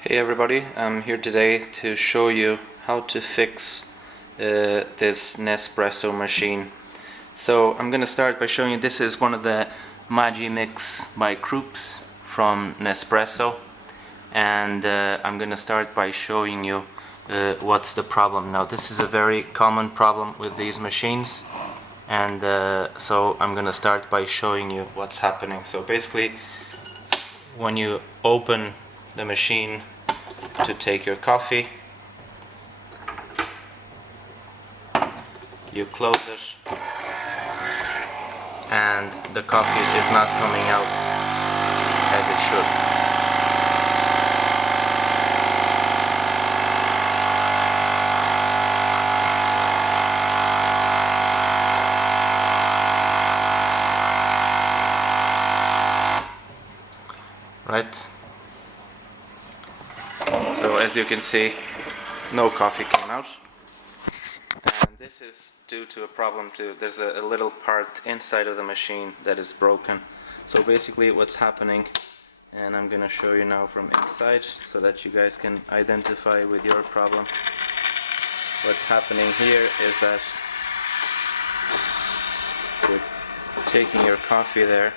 Hey everybody, I'm here today to show you how to fix this Nespresso machine. So I'm gonna start by showing you this is one of the Magimix by Krups from Nespresso, and I'm gonna start by showing you what's the problem. Now this is a very common problem with these machines, and so I'm gonna start by showing you what's happening. So basically, when you open the machine to take your coffee, you close it and the coffee is not coming out as it should. Right? So as you can see, no coffee came out, and this is due to a problem too. There's a little part inside of the machine that is broken. So basically what's happening, and I'm gonna show you now from inside so that you guys can identify with your problem. What's happening here is that you're taking your coffee there,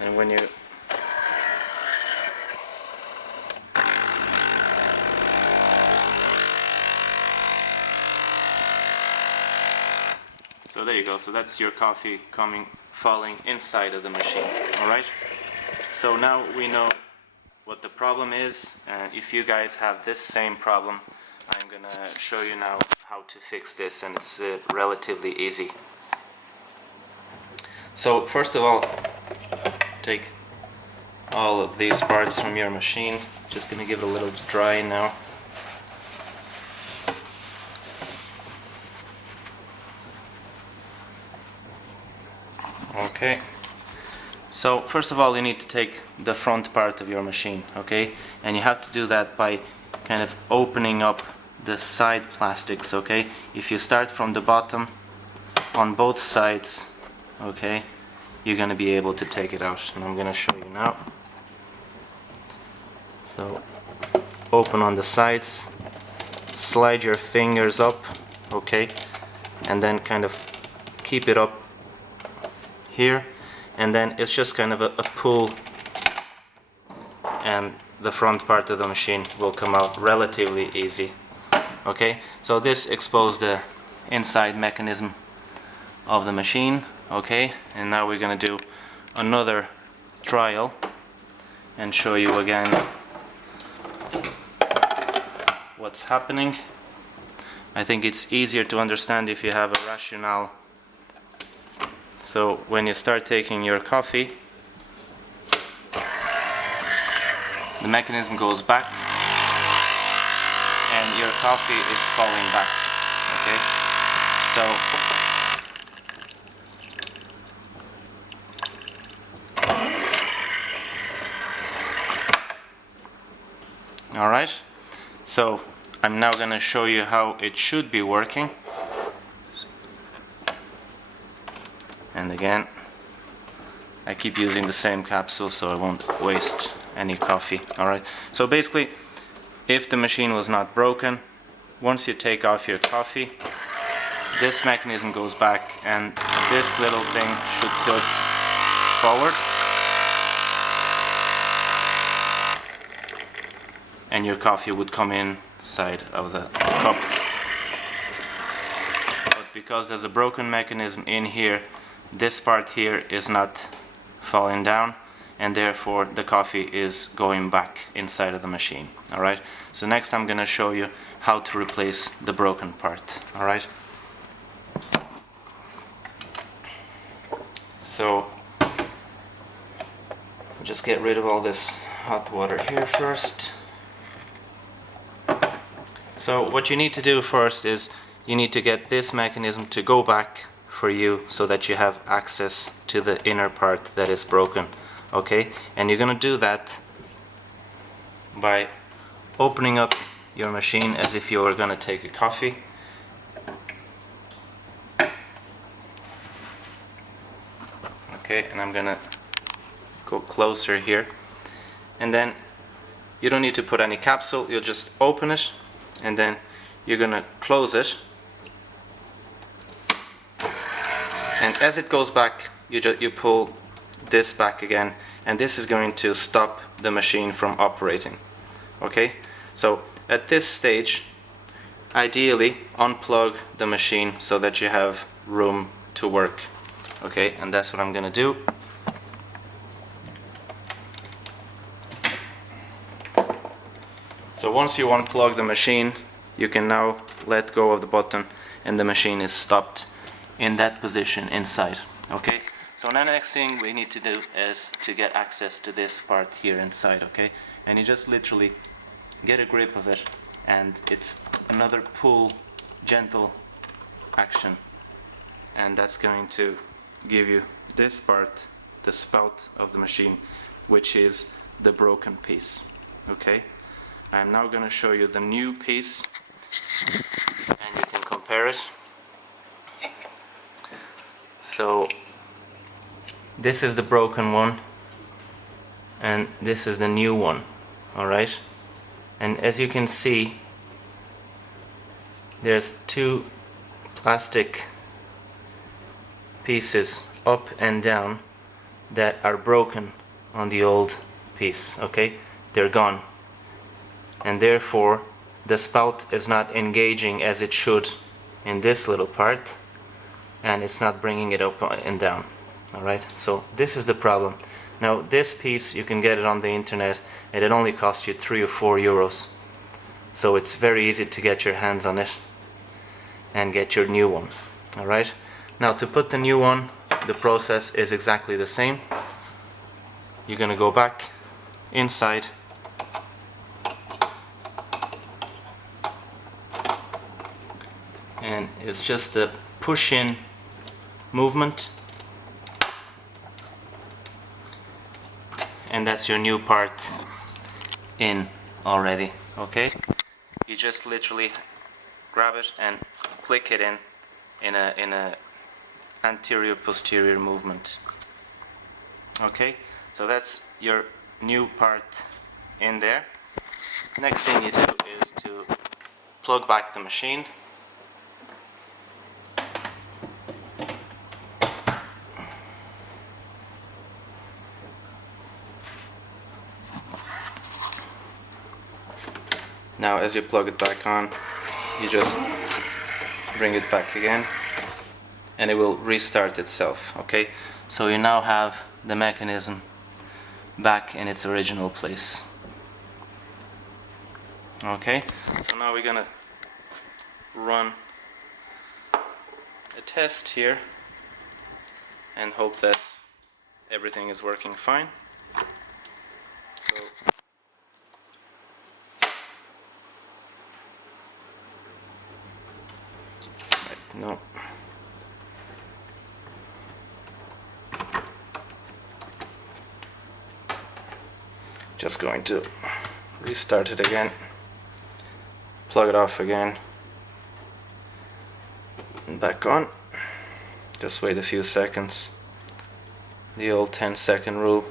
and when you so there you go, so that's your coffee falling inside of the machine. Alright, so now we know what the problem is, and if you guys have this same problem, I'm gonna show you now how to fix this, and it's relatively easy. So first of all, take all of these parts from your machine. Just gonna give it a little dry now. Okay, so first of all you need to take the front part of your machine, okay, and you have to do that by kind of opening up the side plastics, okay. If you start from the bottom on both sides, okay, you're gonna be able to take it out, and I'm gonna show you now. So open on the sides, slide your fingers up, okay, and then kind of keep it up here, and then it's just kind of a pull, and the front part of the machine will come out relatively easy. Okay, so this exposed the inside mechanism of the machine. Okay, and now we're gonna do another trial and show you again what's happening. I think it's easier to understand if you have a rationale. So when you start taking your coffee, the mechanism goes back and your coffee is falling back. Okay, so alright, so I'm now going to show you how it should be working. And again, I keep using the same capsule so I won't waste any coffee. Alright, so basically, if the machine was not broken, once you take off your coffee, this mechanism goes back and this little thing should tilt forward, and your coffee would come inside of the cup. But because there's a broken mechanism in here, this part here is not falling down, and therefore the coffee is going back inside of the machine. Alright, so next I'm gonna show you how to replace the broken part. Alright, so just get rid of all this hot water here first. So what you need to do first is you need to get this mechanism to go back for you so that you have access to the inner part that is broken. Okay, and you're gonna do that by opening up your machine as if you were gonna take a coffee, Okay, and I'm gonna go closer here, and then you don't need to put any capsule, you'll just open it and then you're gonna close it, and as it goes back you pull this back again, and this is going to stop the machine from operating. Okay, so at this stage ideally unplug the machine so that you have room to work. Okay, and that's what I'm gonna do. So once you unplug the machine, you can now let go of the button and the machine is stopped in that position inside. Okay, so now the next thing we need to do is to get access to this part here inside. Okay, and you just literally get a grip of it, and it's another pull, gentle action, and that's going to give you this part, the spout of the machine, which is the broken piece. Okay, I'm now going to show you the new piece and you can compare it. So this is the broken one and this is the new one. Alright, and as you can see there's two plastic pieces up and down that are broken on the old piece. Okay, they're gone, and therefore the spout is not engaging as it should in this little part, and it's not bringing it up and down. Alright, so this is the problem. Now this piece you can get it on the internet and it only costs you 3 or 4 euros, so it's very easy to get your hands on it and get your new one. Alright, now to put the new one, the process is exactly the same. You're gonna go back inside, and it's just a push-in movement, and that's your new part in already. Okay, you just literally grab it and click it in a anterior posterior movement. Okay, so that's your new part in there. Next thing you do is to plug back the machine. Now as you plug it back on, you just bring it back again and it will restart itself. Okay, so you now have the mechanism back in its original place. Okay, so now we're gonna run a test here and hope that everything is working fine. So no. Just going to restart it again, plug it off again, and back on. Just wait a few seconds. The old 10-second rule.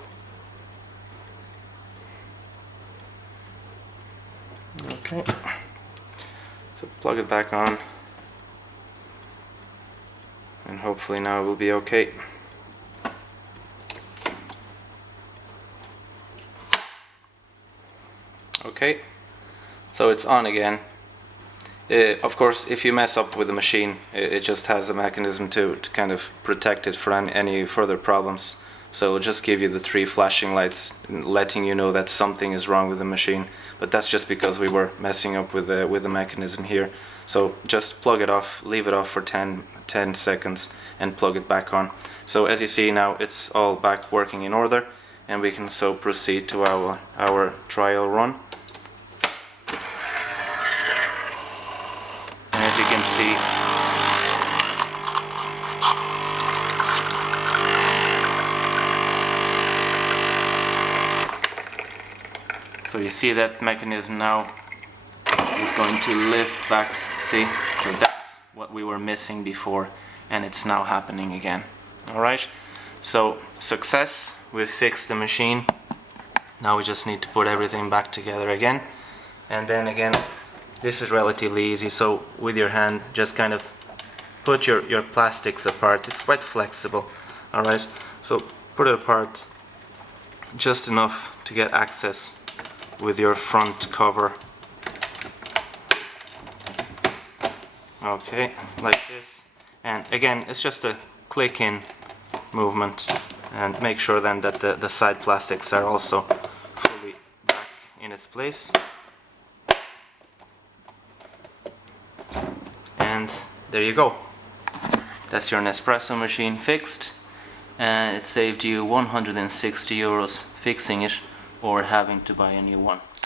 Okay. So plug it back on. And hopefully now it will be okay. Okay, so it's on again. Of course, if you mess up with the machine, it just has a mechanism to kind of protect it from any further problems. So it'll just give you the 3 flashing lights letting you know that something is wrong with the machine. But that's just because we were messing up with the mechanism here. So just plug it off, leave it off for 10 seconds and plug it back on. So as you see now, it's all back working in order, and we can so proceed to our trial run. And as you can see, so you see that mechanism now is going to lift back. See, so that's what we were missing before, and it's now happening again. Alright, So success, we've fixed the machine. Now we just need to put everything back together again, and then again this is relatively easy. So with your hand just kind of put your plastics apart. It's quite flexible. Alright, so put it apart just enough to get access with your front cover. Okay, like this. And again, it's just a click in movement, and make sure then that the side plastics are also fully back in its place. And there you go. That's your Nespresso machine fixed, and it saved you €160 fixing it or having to buy a new one.